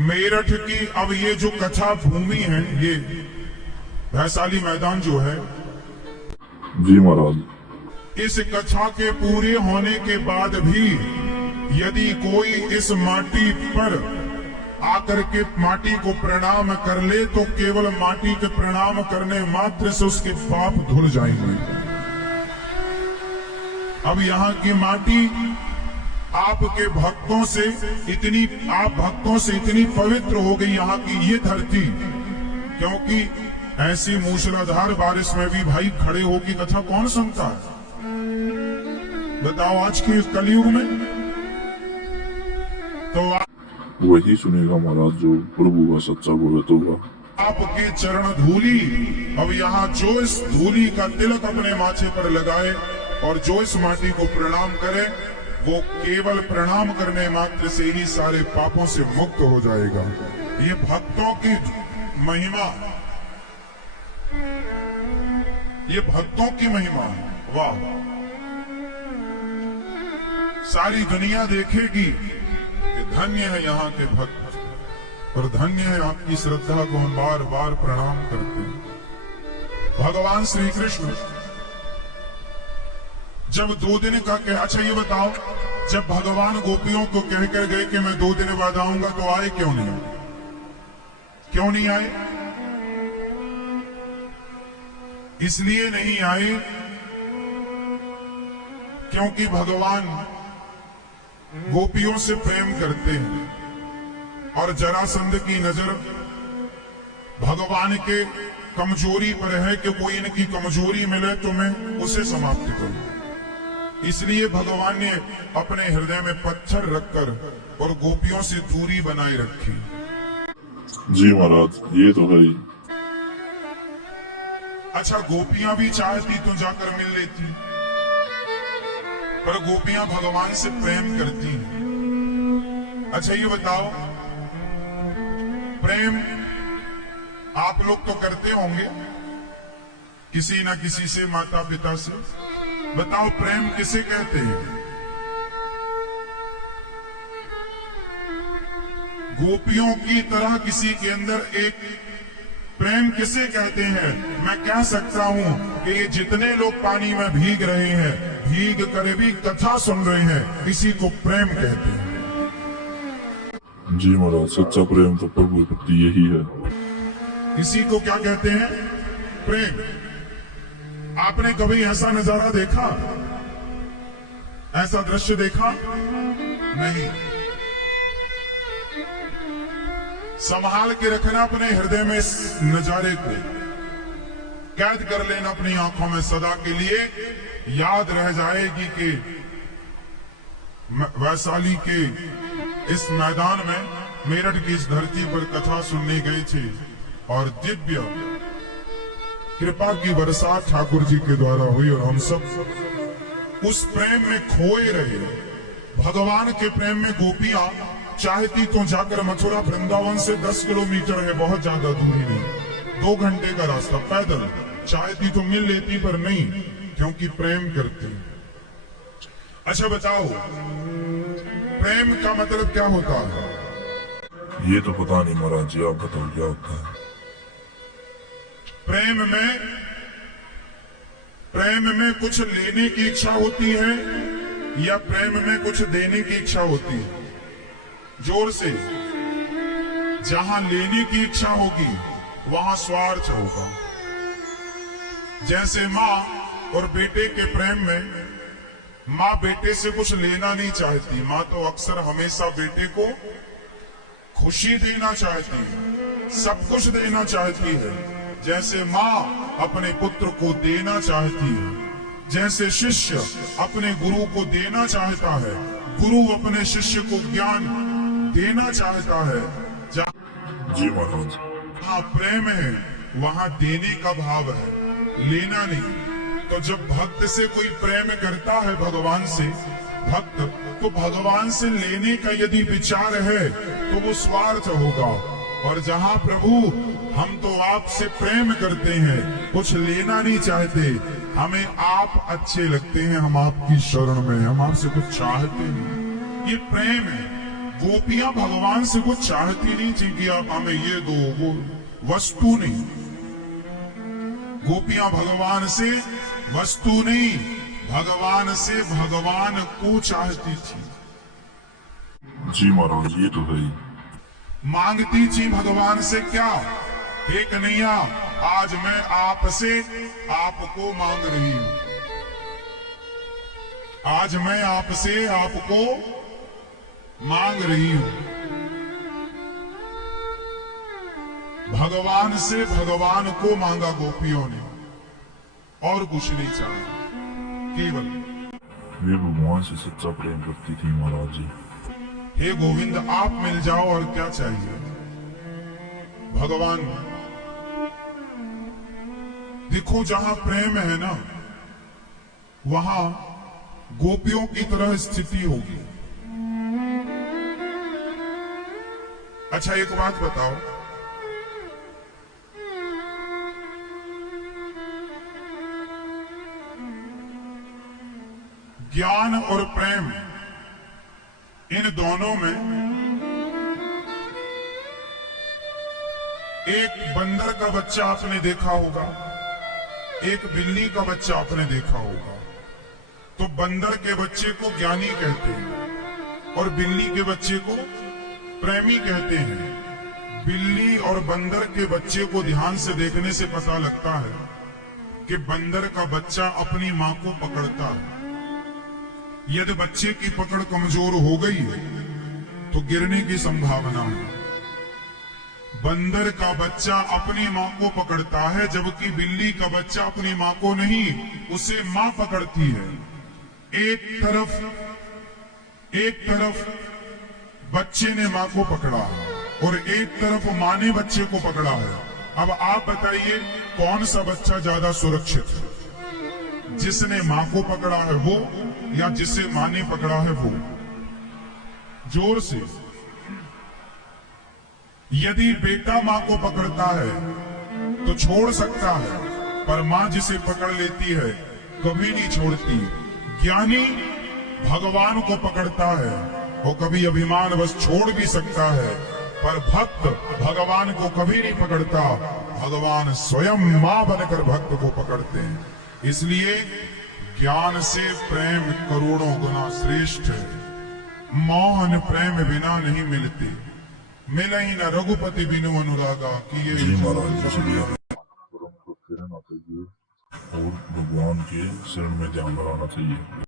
मेरठ की अब ये जो कथा भूमि है, ये वैशाली मैदान जो है, जी महाराज, इस कथा के पूरे होने के बाद भी यदि कोई इस माटी पर आकर के माटी को प्रणाम कर ले तो केवल माटी के प्रणाम करने मात्र से उसके पाप धुल जाएंगे। अब यहाँ की माटी आपके भक्तों से आप भक्तों से इतनी पवित्र हो गई, यहाँ की ये धरती, क्योंकि ऐसी मूसलाधार बारिश में भी भाई खड़े होकर कथा कौन सुनता है? बताओ आज के कलयुग में तो वही सुनेगा महाराज जो प्रभु का सच्चा भगत होगा। आपके चरण धूली, अब यहाँ जो इस धूली का तिलक अपने माथे पर लगाए और जो इस माटी को प्रणाम करे, वो केवल प्रणाम करने मात्र से ही सारे पापों से मुक्त हो जाएगा। ये भक्तों की महिमा, ये भक्तों की महिमा है। वाह, सारी दुनिया देखेगी कि धन्य है यहाँ के भक्त और धन्य है आपकी श्रद्धा को हम बार बार प्रणाम करते हैं। भगवान श्री कृष्ण जब 2 दिन का कहा, अच्छा ये बताओ, जब भगवान गोपियों को कहकर गए कि मैं 2 दिन बाद आऊंगा, तो आए क्यों नहीं? क्यों नहीं आए? इसलिए नहीं आए क्योंकि भगवान गोपियों से प्रेम करते हैं और जरासंध की नजर भगवान के कमजोरी पर है कि कोई इनकी कमजोरी मिले तो मैं उसे समाप्त करूं। इसलिए भगवान ने अपने हृदय में पत्थर रखकर और गोपियों से दूरी बनाए रखी। जी महाराज, ये तो है ही। अच्छा, गोपियां भी चाहती तो जाकर मिल लेती, पर गोपियां भगवान से प्रेम करती हैं। अच्छा ये बताओ, प्रेम आप लोग तो करते होंगे किसी ना किसी से, माता पिता से। बताओ प्रेम किसे कहते हैं? गोपियों की तरह किसी के अंदर एक प्रेम किसे कहते हैं? मैं कह सकता हूं कि ये जितने लोग पानी में भीग रहे हैं, भीग कर भी कथा सुन रहे हैं, इसी को प्रेम कहते हैं। जी महाराज, सच्चा प्रेम तो प्रभु के प्रति यही है। इसी को क्या कहते हैं? प्रेम। आपने कभी ऐसा नजारा देखा, ऐसा दृश्य देखा? नहीं। संभाल के रखना अपने हृदय में इस नजारे को, कैद कर लेना अपनी आंखों में, सदा के लिए याद रह जाएगी कि वैशाली के इस मैदान में, मेरठ की इस धरती पर कथा सुनने गए थे और दिव्य कृपा की बरसात ठाकुर जी के द्वारा हुई और हम सब उस प्रेम में खोए रहे। भगवान के प्रेम में गोपियां चाहती तो जाकर मथुरा वृंदावन से 10 किलोमीटर है, बहुत ज्यादा दूरी नहीं, 2 घंटे का रास्ता पैदल, चाहती तो मिल लेती, पर नहीं, क्योंकि प्रेम करती। अच्छा बताओ, प्रेम का मतलब क्या होता है? ये तो पता नहीं महाराज जी, आप बताओ क्या होता है? प्रेम में कुछ लेने की इच्छा होती है या प्रेम में कुछ देने की इच्छा होती है? जोर से। जहां लेने की इच्छा होगी वहां स्वार्थ होगा। जैसे माँ और बेटे के प्रेम में माँ बेटे से कुछ लेना नहीं चाहती, माँ तो अक्सर हमेशा बेटे को खुशी देना चाहती है, सब कुछ देना चाहती है। जैसे माँ अपने पुत्र को देना चाहती है, जैसे शिष्य अपने गुरु को देना चाहता है, गुरु अपने शिष्य को ज्ञान देना चाहता है। जी महाराज, हाँ, प्रेम है वहां देने का भाव है, लेना नहीं। तो जब भक्त से कोई प्रेम करता है, भगवान से भक्त, तो भगवान से लेने का यदि विचार है तो वो स्वार्थ होगा। और जहां प्रभु हम तो आपसे प्रेम करते हैं, कुछ लेना नहीं चाहते, हमें आप अच्छे लगते हैं, हम आपकी शरण में, हम आपसे कुछ चाहते हैं, ये प्रेम है। गोपियां भगवान से कुछ चाहती नहीं थी कि आप हमें ये दो, वो वस्तु नहीं। गोपियां भगवान से वस्तु नहीं, भगवान से भगवान को चाहती थी। जी महाराज ये तो है ही। मांगती थी भगवान से क्या? हे कन्हैया, आज मैं आपसे आपको मांग रही हूं। आज मैं आपसे आपको मांग रही हूं। भगवान से भगवान को मांगा गोपियों ने, और कुछ नहीं चाहा, केवल वे भगवान से सच्चा प्रेम करती थी महाराज जी। हे गोविंद, आप मिल जाओ और क्या चाहिए। भगवान देखो, जहां प्रेम है ना, वहां गोपियों की तरह स्थिति होगी। अच्छा एक बात बताओ, ज्ञान और प्रेम, इन दोनों में एक बंदर का बच्चा आपने देखा होगा, एक बिल्ली का बच्चा आपने देखा होगा। तो बंदर के बच्चे को ज्ञानी कहते हैं और बिल्ली के बच्चे को प्रेमी कहते हैं। बिल्ली और बंदर के बच्चे को ध्यान से देखने से पता लगता है कि बंदर का बच्चा अपनी मां को पकड़ता है। यदि बच्चे की पकड़ कमजोर हो गई तो गिरने की संभावना है। बंदर का बच्चा अपनी मां को पकड़ता है, जबकि बिल्ली का बच्चा अपनी मां को नहीं, उसे मां पकड़ती है। एक तरफ बच्चे ने मां को पकड़ा और एक तरफ मां ने बच्चे को पकड़ा है। अब आप बताइए कौन सा बच्चा ज्यादा सुरक्षित है, जिसने मां को पकड़ा है वो, या जिसे मां ने पकड़ा है वो? जोर से। यदि बेटा मां को पकड़ता है तो छोड़ सकता है, पर मां जिसे पकड़ लेती है कभी नहीं छोड़ती। ज्ञानी भगवान को पकड़ता है, वो कभी अभिमान बस छोड़ भी सकता है, पर भक्त भगवान को कभी नहीं पकड़ता। भगवान स्वयं मां बनकर भक्त को पकड़ते हैं। इसलिए ज्ञान से प्रेम करोड़ों गुना श्रेष्ठ है। मौन प्रेम बिना नहीं मिलते, मिले ही न रघुपति बिनु अनुरागा की। जी महाराज, इसलिए परम को फिरना चाहिए और भगवान के शरण में ध्यान लगाना चाहिए।